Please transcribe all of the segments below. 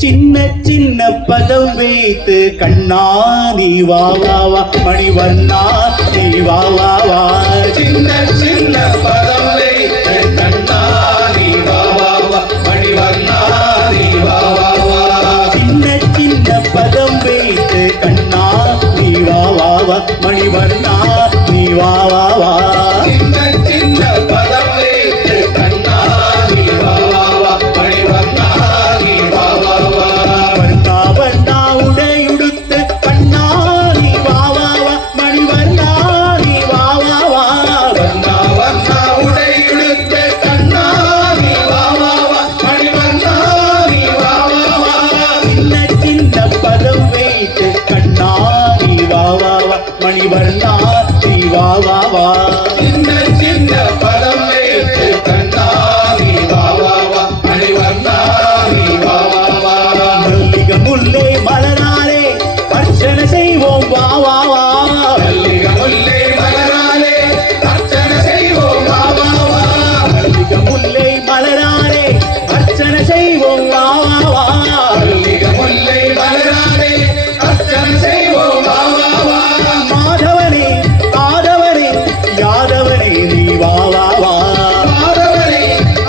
சின்ன சின்ன பதம் வைத்து கண்ணா நீ வா வா வா மணிவண்ணா நீ வா வா வா சின்ன சின்ன பதம் வைத்து கண்ணா நீ வா வா வா மணிவண்ணா நீ வா வா வா சின்ன சின்ன பதம் வைத்து கண்ணா நீ வா வா வா மணிவண்ணா நீ வா வா வா சின்ன சின்ன பதம் வைத்து கண்ணா நீ வா வா வா மணிவண்ணா நீ வா வா வா வண்ணா வண்ணா உடையுடுத்து கண்ணா நீ வா வா வா மணிவண்ணா நீ வா வா வா வண்ணா வண்ணா உடையுடுத்து கண்ணா நீ வா வா வா மணிவண்ணா நீ வா வா வா சின்ன சின்ன பதம் வைத்து கண்ணா நீ வா வா வா மணிவண்ணா நீ வா வா வா சின்ன சின்ன பதம் வைத்து கண்ணா நீ வா வா வா மணிவண்ணா நீ வா வா வா மல்லிக முல்லை மலராலே அர்ச்சனை செய்வோம் வா வா வா மல்லிக முல்லை மலராலே அர்ச்சனை செய்வோம் வா வா வா மல்லிக முல்லை மலராலே அர்ச்சனை செய்வோம் வா வா வா மல்லிக முல்லை மலராலே அர்ச்சனை செய்வோம் வா வா வா மாதவனே ஆதவனே யாதவனே நீ வா வா வா ஆதவனே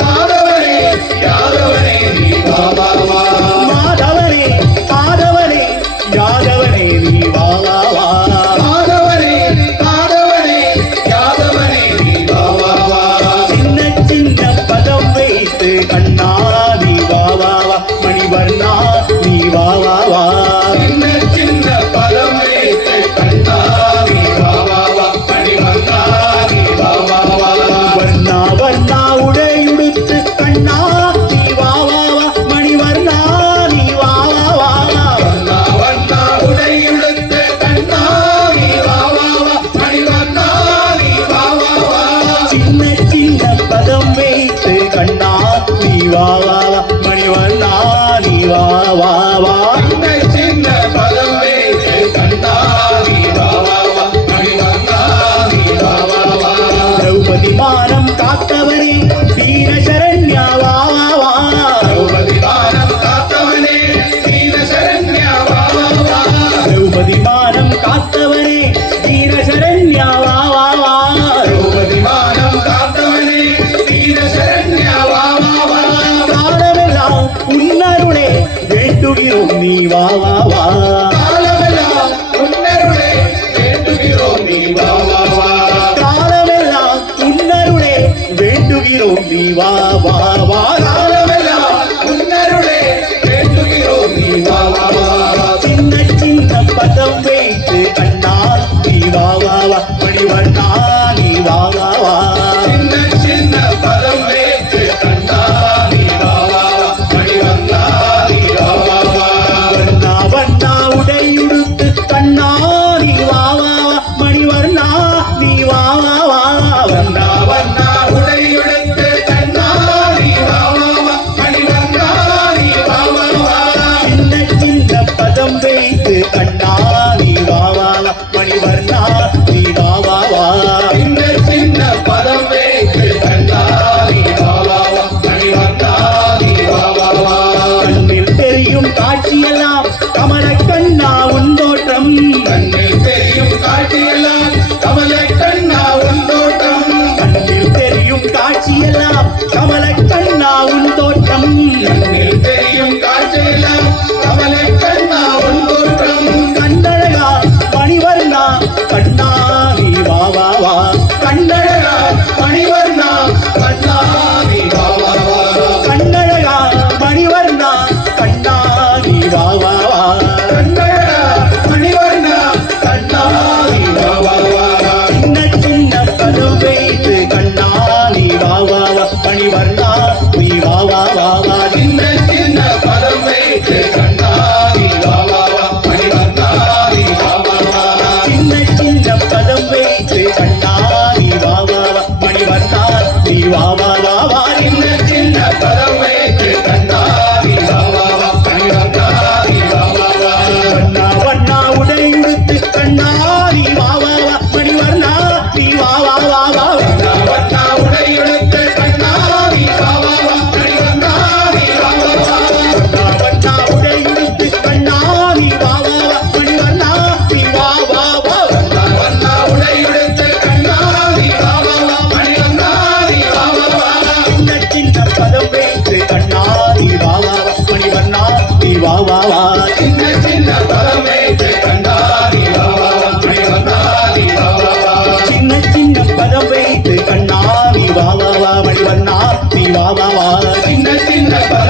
ஆதவனே யாதவனே நீ வா வா வா மாதவனே ஆதவனே யாதவனே நீ வா வா வா ஆதவனே ஆதவனே யாதவனே நீ வா வா வா சின்ன சின்ன பதம் வைத்து கண்ணா நீ வா வா வா மணிவண்ணா நீ வா வா வா சின்ன சின்ன பதம் வைத்து கண்ணா நீ வா வா வா மணிவண்ணா நீ வா வா வா வண்ணா வண்ணா உடையுடுத்து கண்ணா நீ வா வா வா மணிவண்ணா நீ வா வா வா வண்ணா வண்ணா உடையுடுத்து கண்ணா நீ வா வா வா மணிவண்ணா நீ வா வா வா சின்ன சின்ன பதம் வைத்து கண்ணா நீ வா வா வா மணிவண்ணா நீ வா வா வா சின்ன சின்ன பதம் வைத்து கண்ணா நீ வா வா வா மணிவண்ணா நீ வா வா வா திரௌபதி மானம் காத்தவனே வீர சரண்யா வா வா வா திரௌபதி மானம் காத்தவனே வீர சரண்யா வா வா வா திரௌபதி மானம் காத்தவனே வீர சரண்யா வா வா வா திரௌபதி மானம் காத்தவனே வீர சரண்யா வா வா வா காலமெல்லாம் உன்னருளே வேண்டுகிறோம் நீ வா வா வா காலமெல்லாம் உன்னருளே வேண்டுகிறோம் நீ வா வா வா காலமெல்லாம் உன்னருளே வேண்டுகிறோம் நீ வா வா வா காலமெல்லாம் உன்னருளே வேண்டுகிறோம் நீ வா வா வா சின்ன சின்ன பதம் வைத்து கண்ணா நீ வா வா வா மணிவண்ணா நீ வா வா வா சின்ன சின்ன பதம் வைத்து கண்ணா நீ வா வா வா மணிவண்ணா நீ வா வா வா வண்ணா வண்ணா உடையுடுத்து கண்ணா நீ வா வா வா மணிவண்ணா நீ வா வா வா வண்ணா வண்ணா உடையுடுத்து கண்ணா நீ வா வா வா மணிவண்ணா நீ வா வா வா சின்ன சின்ன பதம் வைத்து கண்ணா நீ வா வா வா மணிவண்ணா நீ வா வா வா சின்ன சின்ன பதம் வைத்து கண்ணா நீ வா வா வா மணிவண்ணா நீ வா வா வா கண்ணில் தெரியும் காட்சியெல்லாம் கமல கண்ணா உன் தோற்றம் கண்ணில் தெரியும் காட்சியெல்லாம் கமல கண்ணா உன் தோட்டம் கண்ணில் தெரியும் காட்சியெல்லாம் கமல கண்ணா உன் தோற்றம் கண்ணில் தெரியும் காட்சியெல்லாம் கமல கண்ணா உன் தோட்டம் கண்ணழகா மணிவண்ணா கண்ணா நீ வா வா வா கண்ணழகா மணிவண்ணா கண்ணா நீ வா வா வா கண்ணழகா மணிவண்ணா கண்ணா நீ வா வா வா கண்ணழகா மணிவண்ணா கண்ணா நீ வா வா வா சின்ன சின்ன பதம் வைத்து கண்ணா நீ வா வா வா மணிவண்ணா நீ வா வா வா வா சின்ன சின்ன பதம் வைத்து கண்ணா நீ வா வா வா மணிவண்ணா நீ வா வா வா சின்ன சின்ன பதம் வைத்து கண்ணா நீ வா வா வா மணிவண்ணா நீ வா வா வா வா சின்ன சின்ன பதம் வைத்து கண்ணா நீ வா வா வா மணிவண்ணா நீ வா வா வா வண்ணா வண்ணா உடையுடுத்து கண்ணா நீ வா வா வா மணிவண்ணா நீ வா வா வா வா வண்ணா வண்ணா உடையுடுத்து கண்ணா நீ வா வா வா மணிவண்ணா நீ வா வா வா வண்ணா வண்ணா உடை பதம் வைத்து கண்ணா நீ வா வா வா மணிவண்ணா நீ வா வா வா சின்ன சின்ன பதம் வைத்து கண்ணா நீ வா வா வா மணிவண்ணா நீ வா வா வா சின்ன சின்ன பதம்